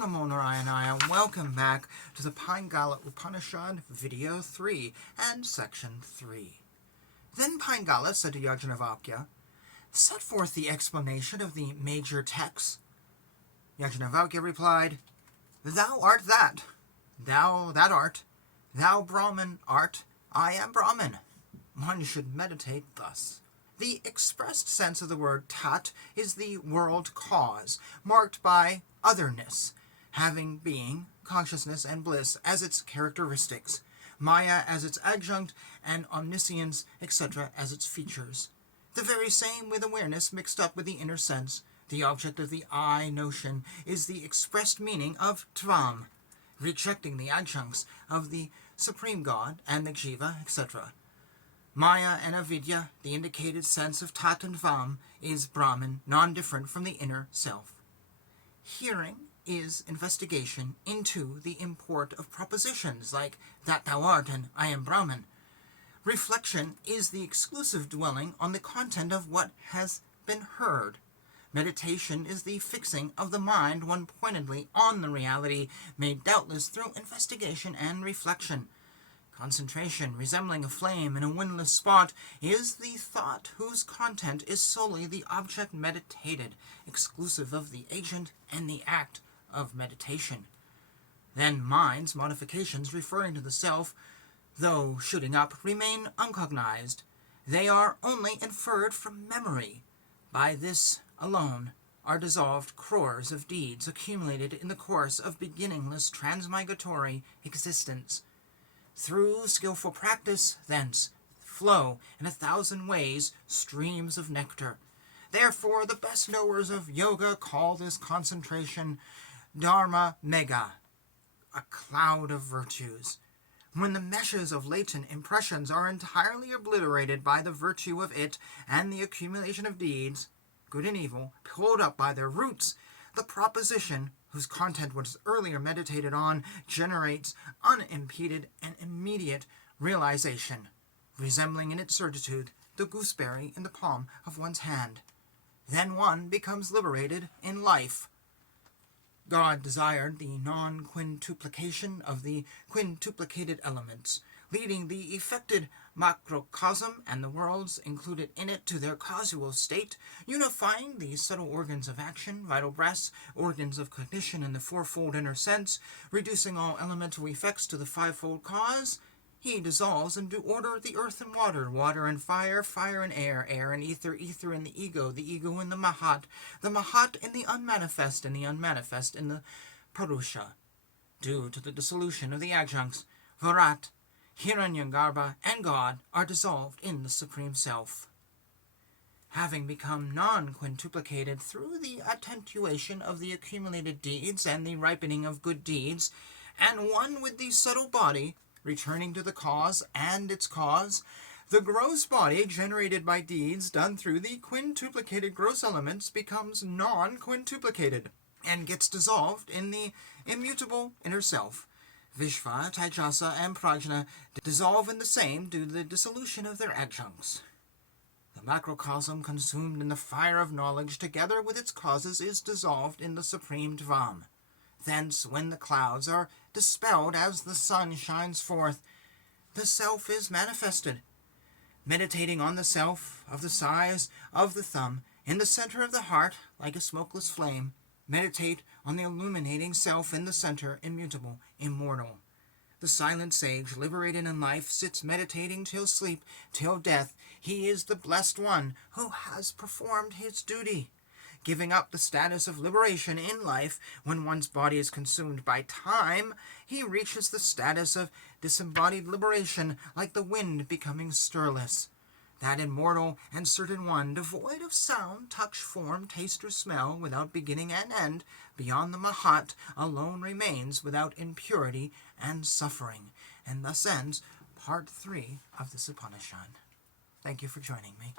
Om Namo Narayana. Welcome back to the Pingala Upanishad, Video 3 and Section 3. Then Pingala said to Yajnavalkya, set forth the explanation of the major texts. Yajnavalkya replied, Thou art that. Thou that art. Thou Brahman art. I am Brahman. One should meditate thus. The expressed sense of the word tat is the world cause, marked by otherness, having being, consciousness, and bliss as its characteristics, Maya as its adjunct, and omniscience, etc. as its features. The very same with awareness mixed up with the inner sense. The object of the I notion is the expressed meaning of Tvam, rejecting the adjuncts of the Supreme God and the Jiva, etc. Maya and avidya, the indicated sense of tat and vam, is Brahman, non-different from the inner self. Hearing is investigation into the import of propositions like that thou art and I am Brahman. Reflection is the exclusive dwelling on the content of what has been heard. Meditation is the fixing of the mind one-pointedly on the reality, made doubtless through investigation and reflection. Concentration, resembling a flame in a windless spot, is the thought whose content is solely the object meditated, exclusive of the agent and the act of meditation. Then mind's modifications referring to the self, though shooting up, remain uncognized. They are only inferred from memory. By this alone are dissolved crores of deeds accumulated in the course of beginningless transmigratory existence. Through skillful practice, thence, flow in 1,000 ways streams of nectar. Therefore, the best knowers of yoga call this concentration Dharma Mega, a cloud of virtues. When the meshes of latent impressions are entirely obliterated by the virtue of it and the accumulation of deeds, good and evil, pulled up by their roots, the proposition, whose content was earlier meditated on, generates unimpeded and immediate realization, resembling in its certitude the gooseberry in the palm of one's hand. Then one becomes liberated in life. God desired the non-quintuplication of the quintuplicated elements, leading the effected macrocosm and the worlds included in it to their causal state, unifying the subtle organs of action, vital breaths, organs of cognition, and the fourfold inner sense, reducing all elemental effects to the fivefold cause. He dissolves into order the earth and water, water and fire, fire and air, air and ether, ether and the ego in the mahat in the unmanifest, and the unmanifest in the purusha. Due to the dissolution of the adjuncts, Virat, Hiranyagarbha, and God are dissolved in the Supreme Self. Having become non-quintuplicated through the attenuation of the accumulated deeds and the ripening of good deeds, and one with the subtle body, returning to the cause and its cause, the gross body generated by deeds done through the quintuplicated gross elements becomes non-quintuplicated and gets dissolved in the immutable inner self. Vishva, Taijasa, and Prajna dissolve in the same due to the dissolution of their adjuncts. The macrocosm consumed in the fire of knowledge together with its causes is dissolved in the supreme Dvam. Thence, when the clouds are dispelled as the sun shines forth, the self is manifested. Meditating on the self of the size of the thumb in the center of the heart like a smokeless flame, meditate on the illuminating self in the center, immutable, immortal. The silent sage, liberated in life, sits meditating till sleep, till death. He is the blessed one who has performed his duty. Giving up the status of liberation in life, when one's body is consumed by time, he reaches the status of disembodied liberation, like the wind becoming stirless. That immortal and certain one, devoid of sound, touch, form, taste, or smell, without beginning and end, beyond the Mahat, alone remains without impurity and suffering. And thus ends Part 3 of this Upanishad. Thank you for joining me.